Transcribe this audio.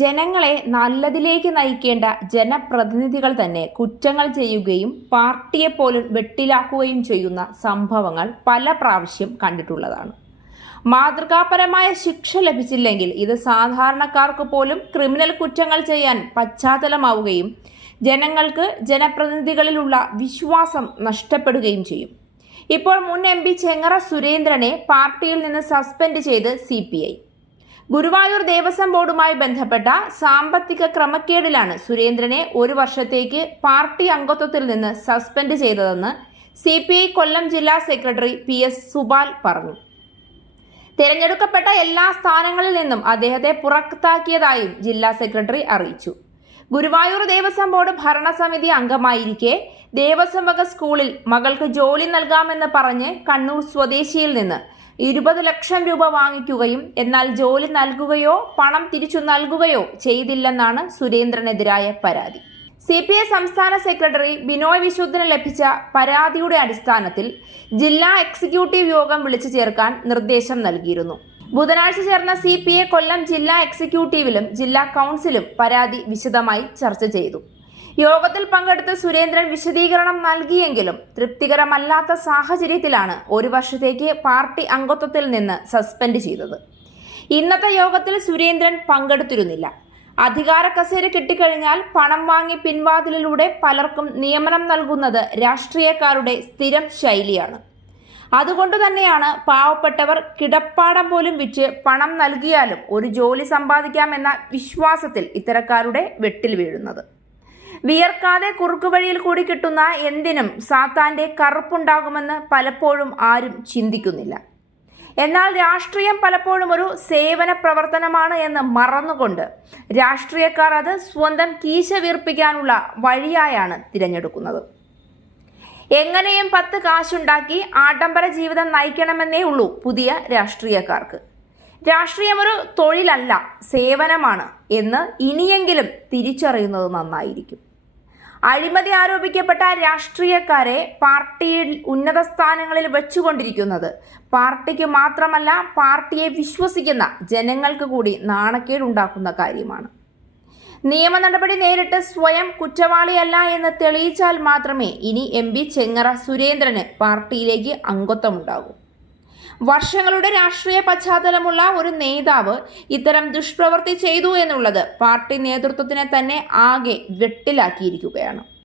ജനങ്ങളെ നല്ലതിലേക്ക് നയിക്കേണ്ട ജനപ്രതിനിധികൾ തന്നെ കുറ്റങ്ങൾ ചെയ്യുകയും പാർട്ടിയെപ്പോലും വെട്ടിലാക്കുകയും ചെയ്യുന്ന സംഭവങ്ങൾ പല പ്രാവശ്യം കണ്ടിട്ടുള്ളതാണ്. മാതൃകാപരമായ ശിക്ഷ ലഭിച്ചില്ലെങ്കിൽ ഇത് സാധാരണക്കാർക്ക് പോലും ക്രിമിനൽ കുറ്റങ്ങൾ ചെയ്യാൻ പശ്ചാത്തലമാവുകയും ജനങ്ങൾക്ക് ജനപ്രതിനിധികളിലുള്ള വിശ്വാസം നഷ്ടപ്പെടുകയും ചെയ്യും. ഇപ്പോൾ മുൻ MP ചെങ്ങറ സുരേന്ദ്രനെ പാർട്ടിയിൽ നിന്ന് സസ്പെൻഡ് ചെയ്ത് CPI. ഗുരുവായൂർ ദേവസ്വം ബോർഡുമായി ബന്ധപ്പെട്ട സാമ്പത്തിക ക്രമക്കേടിലാണ് സുരേന്ദ്രനെ 1 വർഷത്തേക്ക് പാർട്ടി അംഗത്വത്തിൽ നിന്ന് സസ്പെൻഡ് ചെയ്തതെന്ന് CPI കൊല്ലം ജില്ലാ സെക്രട്ടറി PS സുബാൽ പറഞ്ഞു. തിരഞ്ഞെടുക്കപ്പെട്ട എല്ലാ സ്ഥാനങ്ങളിൽ നിന്നും അദ്ദേഹത്തെ പുറത്താക്കിയതായും ജില്ലാ സെക്രട്ടറി അറിയിച്ചു. ഗുരുവായൂർ ദേവസ്വം ബോർഡ് ഭരണസമിതി അംഗമായിരിക്കെ ദേവസ്വം വക സ്കൂളിൽ മകൾക്ക് ജോലി നൽകാമെന്ന് പറഞ്ഞ് കണ്ണൂർ സ്വദേശിയിൽ നിന്ന് 20 ലക്ഷം രൂപ വാങ്ങിക്കുകയും എന്നാൽ ജോലി നൽകുകയോ പണം തിരിച്ചു നൽകുകയോ ചെയ്തില്ലെന്നാണ് സുരേന്ദ്രനെതിരായ പരാതി. CPI സംസ്ഥാന സെക്രട്ടറി ബിനോയ് വിശുദ്ധന് ലഭിച്ച പരാതിയുടെ അടിസ്ഥാനത്തിൽ ജില്ലാ എക്സിക്യൂട്ടീവ് യോഗം വിളിച്ചു ചേർക്കാൻ നിർദ്ദേശം നൽകിയിരുന്നു. ബുധനാഴ്ച ചേർന്ന CPI കൊല്ലം ജില്ലാ എക്സിക്യൂട്ടീവിലും ജില്ലാ കൗൺസിലും പരാതി വിശദമായി ചർച്ച ചെയ്തു. യോഗത്തിൽ പങ്കെടുത്ത സുരേന്ദ്രൻ വിശദീകരണം നൽകിയെങ്കിലും തൃപ്തികരമല്ലാത്ത സാഹചര്യത്തിലാണ് 1 വർഷത്തേക്ക് പാർട്ടി അംഗത്വത്തിൽ നിന്ന് സസ്പെൻഡ് ചെയ്തത്. ഇന്നത്തെ യോഗത്തിൽ സുരേന്ദ്രൻ പങ്കെടുത്തിരുന്നില്ല. അധികാര കസേര കിട്ടിക്കഴിഞ്ഞാൽ പണം വാങ്ങി പിൻവാതിലിലൂടെ പലർക്കും നിയമനം നൽകുന്നത് രാഷ്ട്രീയക്കാരുടെ സ്ഥിരം ശൈലിയാണ്. അതുകൊണ്ട് തന്നെയാണ് പാവപ്പെട്ടവർ കിടപ്പാടം പോലും വിറ്റ് പണം നൽകിയാലും ഒരു ജോലി സമ്പാദിക്കാമെന്ന വിശ്വാസത്തിൽ ഇത്തരക്കാരുടെ വെട്ടിൽ വീഴുന്നത്. വിയർക്കാതെ കുറുക്കുവഴിയിൽ കൂടി കിട്ടുന്ന എന്തിനും സാത്താന്റെ കറുപ്പുണ്ടാകുമെന്ന് പലപ്പോഴും ആരും ചിന്തിക്കുന്നില്ല. എന്നാൽ രാഷ്ട്രീയം പലപ്പോഴും ഒരു സേവന പ്രവർത്തനമാണ് എന്ന് മറന്നുകൊണ്ട് രാഷ്ട്രീയക്കാർ അത് സ്വന്തം കീശ വീർപ്പിക്കാനുള്ള വഴിയായാണ് തിരഞ്ഞെടുക്കുന്നത്. എങ്ങനെയും 10 കാശുണ്ടാക്കി ആഡംബര ജീവിതം നയിക്കണമെന്നേ ഉള്ളൂ പുതിയ രാഷ്ട്രീയക്കാർക്ക്. രാഷ്ട്രീയം ഒരു തൊഴിലല്ല, സേവനമാണ് എന്ന് ഇനിയെങ്കിലും തിരിച്ചറിയുന്നത് നന്നായിരിക്കും. അഴിമതി ആരോപിക്കപ്പെട്ട രാഷ്ട്രീയക്കാരെ പാർട്ടിയിൽ ഉന്നത സ്ഥാനങ്ങളിൽ വെച്ചുകൊണ്ടിരിക്കുന്നത് പാർട്ടിക്ക് മാത്രമല്ല പാർട്ടിയെ വിശ്വസിക്കുന്ന ജനങ്ങൾക്ക് കൂടി നാണക്കേടുണ്ടാക്കുന്ന കാര്യമാണ്. നിയമ നടപടി നേരിട്ട് സ്വയം കുറ്റവാളിയല്ല എന്ന് തെളിയിച്ചാൽ മാത്രമേ ഇനി MP ചെങ്ങറ സുരേന്ദ്രന് പാർട്ടിയിലേക്ക് അംഗത്വമുണ്ടാകൂ. വർഷങ്ങളുടെ രാഷ്ട്രീയ പശ്ചാത്തലമുള്ള ഒരു നേതാവ് ഇത്തരം ദുഷ്പ്രവൃത്തി ചെയ്തു എന്നുള്ളത് പാർട്ടി നേതൃത്വത്തിനെ തന്നെ ആകെ വെട്ടിലാക്കിയിരിക്കുകയാണ്.